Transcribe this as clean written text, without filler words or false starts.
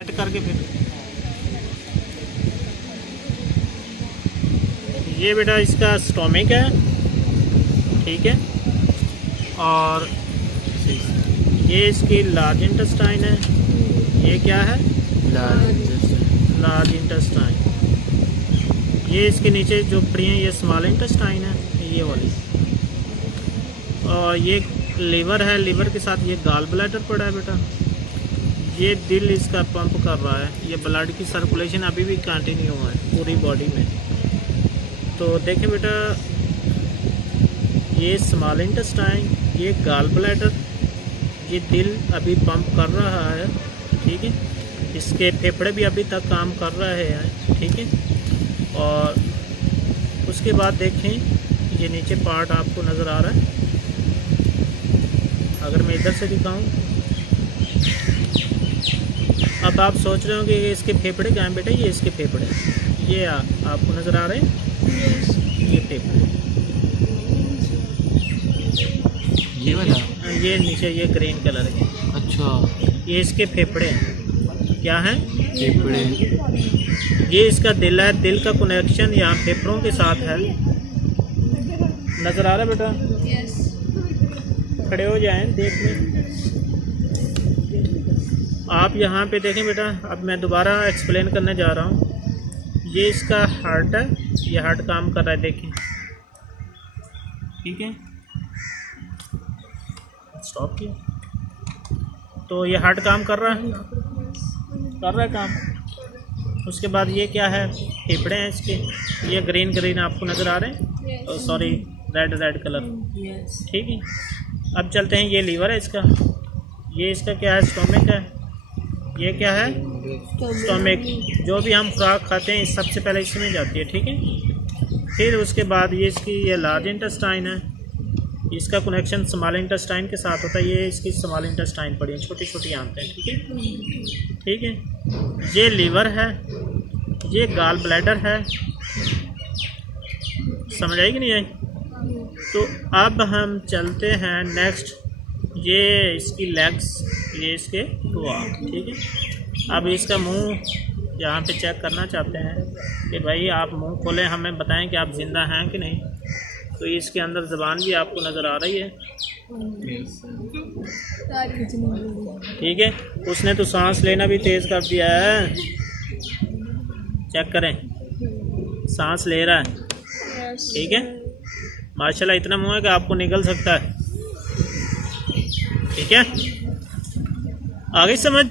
Set करके फिर ये बेटा इसका स्टोमिक है, ठीक है। और ये इसकी लार्ज इंटेस्टाइन है। ये क्या है? Large intestine. ये इसके नीचे जो पड़ी हैं ये स्मॉल इंटेस्टाइन है, ये वाली। और ये लीवर है, लीवर के साथ ये गॉल ब्लैडर पड़ा है बेटा। ये दिल इसका पंप कर रहा है, ये ब्लड की सर्कुलेशन अभी भी कंटिन्यू है पूरी बॉडी में। तो देखें बेटा, ये स्मॉल इंटेस्टाइन, ये गॉल ब्लैडर, ये दिल अभी पंप कर रहा है, ठीक है। इसके फेफड़े भी अभी तक काम कर रहे हैं, ठीक है। और उसके बाद देखें ये नीचे पार्ट आपको नज़र आ रहा है। अगर मैं इधर से दिखाऊं, अब आप सोच रहे होंगे कि इसके फेफड़े कहाँ हैं बेटा? ये इसके फेफड़े, ये आपको नज़र आ रहे हैं, ये फेफड़े, ये वाला, ये नीचे ये ग्रीन कलर के। अच्छा, ये इसके फेफड़े हैं। क्या हैं? फेफड़े। ये इसका दिल है, दिल का कनेक्शन यहाँ फेफड़ों के साथ है। नज़र आ रहा है बेटा? खड़े हो जाएं, देख लें आप। यहाँ पे देखें बेटा, अब मैं दोबारा एक्सप्लेन करने जा रहा हूँ। ये इसका हार्ट है, ये हार्ट काम कर रहा है, देखें, ठीक है। स्टॉप किया तो ये हार्ट काम कर रहा है काम। उसके बाद ये क्या है? फेफड़े हैं इसके, ये ग्रीन ग्रीन आपको नज़र आ रहे हैं, सॉरी रेड कलर, ठीक है। अब चलते हैं, ये लीवर है इसका, ये इसका क्या है? स्टोमिक है। ये क्या है? स्टोमिक। जो भी हम खुराक खाते हैं सबसे पहले इसमें जाती है, ठीक है। फिर उसके बाद ये इसकी ये लार्ज इंटेस्टाइन है, इसका कनेक्शन स्मॉल इंटेस्टाइन के साथ होता है। ये इसकी स्मॉल इंटेस्टाइन पड़ी है, छोटी छोटी आंतें हैं, ठीक है, ठीक है। ये लीवर है, ये गॉल ब्लैडर है। समझ आई कि नहीं आई? तो अब हम चलते हैं नेक्स्ट, ये इसकी लेग्स, ये इसके हुआ, ठीक है। अब इसका मुंह यहाँ पे चेक करना चाहते हैं कि भाई आप मुंह खोलें, हमें बताएं कि आप ज़िंदा हैं कि नहीं। तो इसके अंदर ज़बान भी आपको नज़र आ रही है, ठीक है। उसने तो सांस लेना भी तेज़ कर दिया है, चेक करें, सांस ले रहा है, ठीक है। माशाल्लाह इतना मुंह है कि आपको निकल सकता है, ठीक है। आगे समझ।